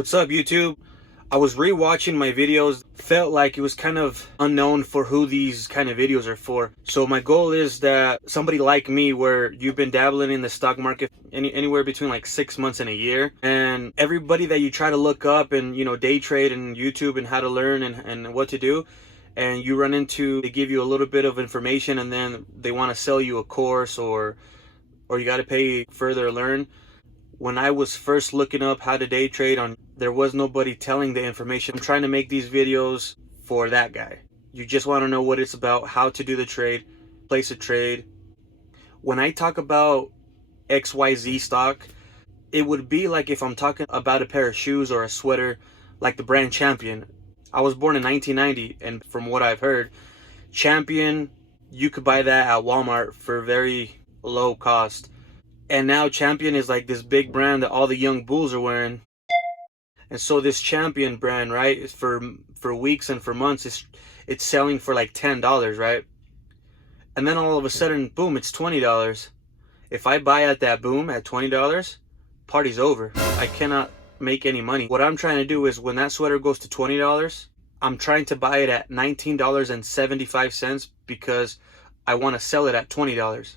What's up, YouTube? I was rewatching my videos, felt like it was kind of unknown for who these kind of videos are for. So my goal is that somebody like me, where you've been dabbling in the stock market anywhere between like 6 months and a year, and everybody that you try to look up and day trade and YouTube and how to learn and what to do, and you run into, they give you a little bit of information and then they want to sell you a course or you got to pay further to learn. When I was first looking up how to day trade there was nobody telling the information. I'm trying to make these videos for that guy. You just want to know what it's about, how to do the trade, place a trade. When I talk about XYZ stock, it would be like if I'm talking about a pair of shoes or a sweater, like the brand Champion. I was born in 1990, and from what I've heard, Champion, you could buy that at Walmart for very low cost. And now Champion is like this big brand that all the young bulls are wearing. And so this Champion brand, right, is for weeks and for months, it's selling for like $10, right? And then all of a sudden, boom, it's $20. If I buy at that boom at $20, party's over. I cannot make any money. What I'm trying to do is when that sweater goes to $20, I'm trying to buy it at $19.75 because I want to sell it at $20.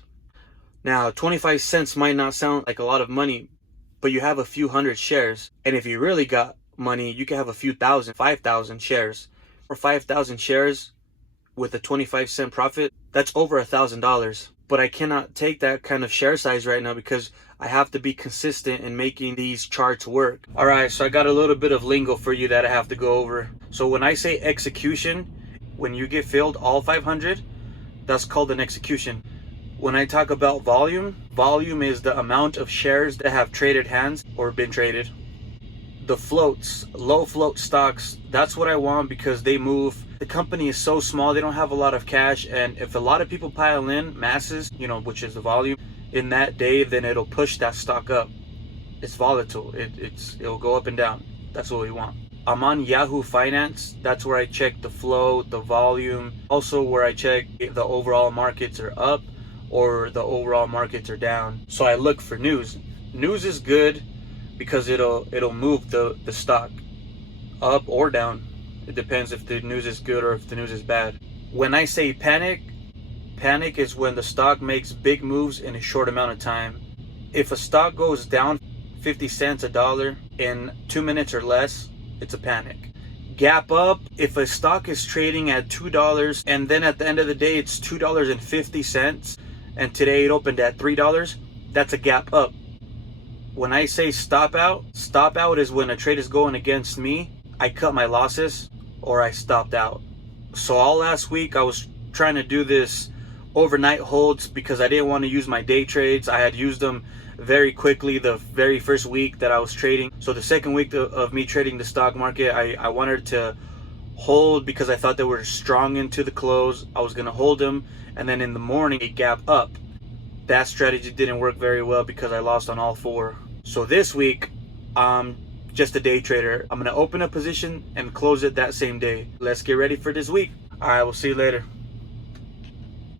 Now, 25 cents might not sound like a lot of money, but you have a few hundred shares. And if you really got money, you can have a few thousand, 5,000 shares. For 5,000 shares with a 25-cent profit, that's over $1,000. But I cannot take that kind of share size right now because I have to be consistent in making these charts work. All right, so I got a little bit of lingo for you that I have to go over. So when I say execution, when you get filled all 500, that's called an execution. When I talk about volume, volume is the amount of shares that have traded hands or been traded. The floats, low float stocks, that's what I want because they move. The company is so small, they don't have a lot of cash, and if a lot of people pile in, masses, which is the volume, in that day, then it'll push that stock up. It's volatile, it'll go up and down. That's what we want. I'm on Yahoo Finance. That's where I check the flow, the volume, also where I check if the overall markets are up or the overall markets are down. So I look for news. News is good because it'll move the stock up or down. It depends if the news is good or if the news is bad. When I say panic is when the stock makes big moves in a short amount of time. If a stock goes down 50 cents, $1 in 2 minutes or less, it's a panic. Gap up, if a stock is trading at $2 and then at the end of the day it's $2.50 and today it opened at $3, that's a gap up. When I say stop out is when a trade is going against me, I cut my losses or I stopped out. So all last week I was trying to do this overnight holds because I didn't want to use my day trades. I had used them very quickly the very first week that I was trading. So the second week of me trading the stock market, I wanted to hold because I thought they were strong into the close. I was going to hold them, and then in the morning a gap up. That strategy didn't work very well because I lost on all four. So this week I'm just a day trader. I'm going to open a position and close it that same day. Let's get ready for this week. All right, we'll see you later.